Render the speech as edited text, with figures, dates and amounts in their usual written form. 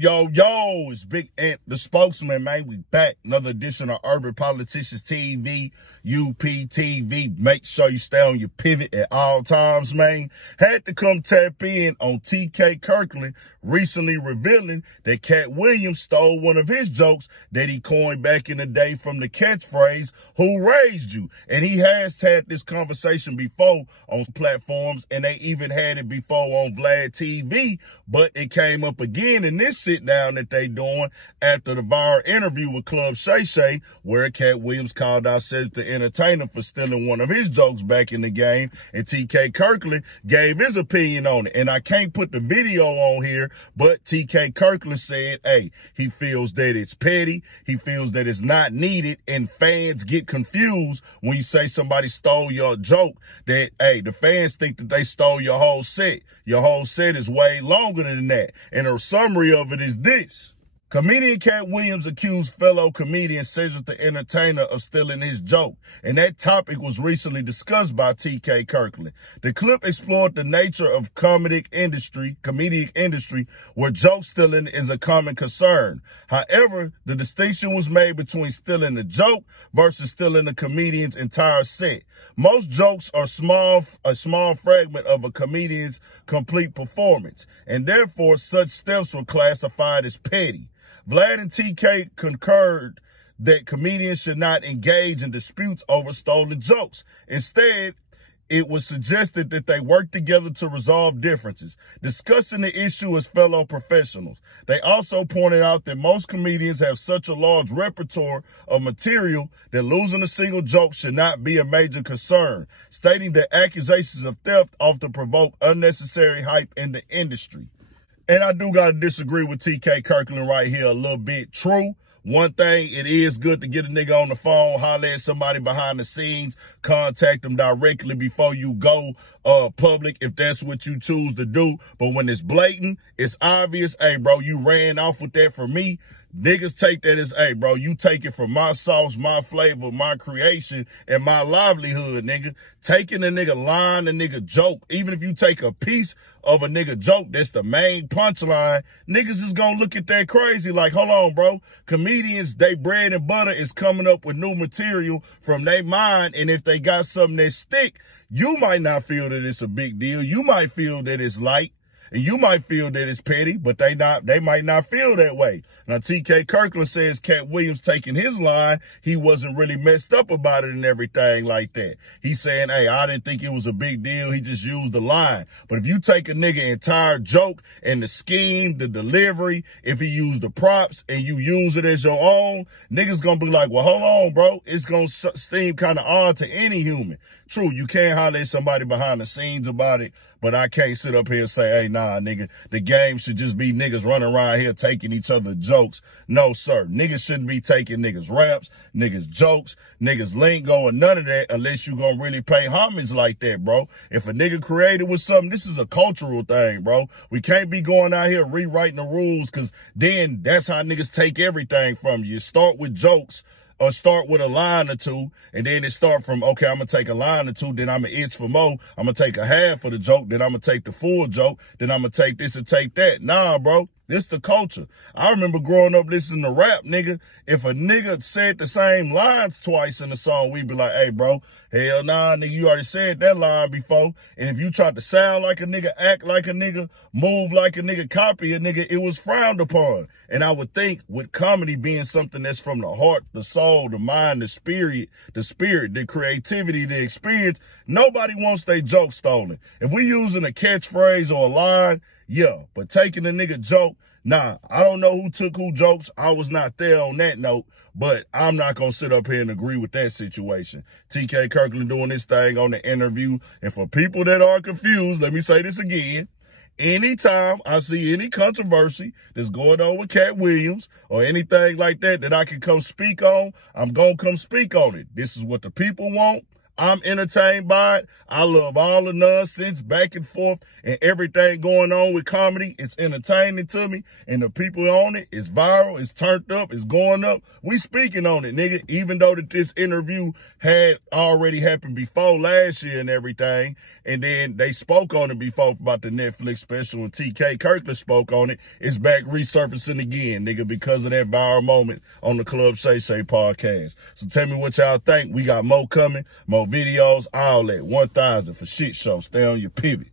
Yo, it's Big Ant, the spokesman, man. We back. Another edition of Urban Politicians TV, UPTV. Make sure you stay on your pivot at all times, man. Had to come tap in on TK Kirkland, recently revealing that Katt Williams stole one of his jokes that he coined back in the day from the catchphrase, "Who raised you?" And he has had this conversation before on platforms, and they even had it before on Vlad TV, but it came up again in this sit down that they doing after the viral interview with Club Shay Shay, where Katt Williams called out Cedric the Entertainer for stealing one of his jokes back in the game, and TK Kirkland gave his opinion on it. And I can't put the video on here, but TK Kirkland said, hey, he feels that it's petty, he feels that it's not needed, and fans get confused when you say somebody stole your joke, that, hey, the fans think that they stole your whole set. Your whole set is way longer than that. And a summary of it is this. Comedian Katt Williams accused fellow comedian Cedric the Entertainer of stealing his joke, and that topic was recently discussed by TK Kirkland. The clip explored the nature of comedic industry where joke stealing is a common concern. However, the distinction was made between stealing a joke versus stealing a comedian's entire set. Most jokes are a small fragment of a comedian's complete performance, and therefore such steps were classified as petty. Vlad and TK concurred that comedians should not engage in disputes over stolen jokes. Instead, it was suggested that they work together to resolve differences, discussing the issue as fellow professionals. They also pointed out that most comedians have such a large repertoire of material that losing a single joke should not be a major concern, stating that accusations of theft often provoke unnecessary hype in the industry. And I do got to disagree with TK Kirkland right here a little bit. True. One thing, it is good to get a nigga on the phone, holler at somebody behind the scenes, contact them directly before you go public if that's what you choose to do. But when it's blatant, it's obvious, hey, bro, you ran off with that for me. Niggas take that as, hey, bro, you take it from my sauce, my flavor, my creation, and my livelihood, nigga. Taking a nigga line, a nigga joke, even if you take a piece of a nigga joke that's the main punchline, niggas is gonna look at that crazy like, hold on, bro. Comedians, they bread and butter is coming up with new material from their mind, and if they got something that stick, you might not feel that it's a big deal. You might feel that it's light. And you might feel that it's petty, but they might not feel that way. Now, TK Kirkland says Katt Williams taking his line, he wasn't really messed up about it and everything like that. He's saying, hey, I didn't think it was a big deal. He just used the line. But if you take a nigga entire joke and the scheme, the delivery, if he used the props and you use it as your own, niggas gonna be like, well, hold on, bro. It's gonna seem kind of odd to any human. True, you can't holler at somebody behind the scenes about it, but I can't sit up here and say, hey, nah, nigga, the game should just be niggas running around here taking each other jokes. No, sir. Niggas shouldn't be taking niggas raps, niggas jokes, niggas lingo, and none of that unless you gonna really pay homage like that, bro. If a nigga created with something, this is a cultural thing, bro. We can't be going out here rewriting the rules, because then that's how niggas take everything from you. You start with jokes, or start with a line or two, and then it start from, okay, I'm going to take a line or two, then I'm going to itch for more. I'm going to take a half of the joke, then I'm going to take the full joke, then I'm going to take this and take that. Nah, bro. This the culture. I remember growing up listening to rap, nigga. If a nigga said the same lines twice in the song, we'd be like, hey, bro, hell nah, nigga, you already said that line before. And if you tried to sound like a nigga, act like a nigga, move like a nigga, copy a nigga, it was frowned upon. And I would think with comedy being something that's from the heart, the soul, the mind, the spirit, the creativity, the experience, nobody wants their joke stolen. If we using a catchphrase or a line, yeah, but taking a nigga joke, nah, I don't know who took who jokes. I was not there on that note, but I'm not going to sit up here and agree with that situation. TK Kirkland doing this thing on the interview. And for people that are confused, let me say this again. Anytime I see any controversy that's going on with Katt Williams or anything like that that I can come speak on, I'm going to come speak on it. This is what the people want. I'm entertained by it. I love all the nonsense back and forth and everything going on with comedy. It's entertaining to me. And the people on it, it's viral, it's turned up, it's going up. We speaking on it, nigga. Even though that this interview had already happened before last year and everything. And then they spoke on it before about the Netflix special, and TK Kirkland spoke on it. It's back resurfacing again, nigga, because of that viral moment on the Club Shay Shay podcast. So tell me what y'all think. We got more coming, more videos, all that. 1,000 for shit show. Stay on your pivot.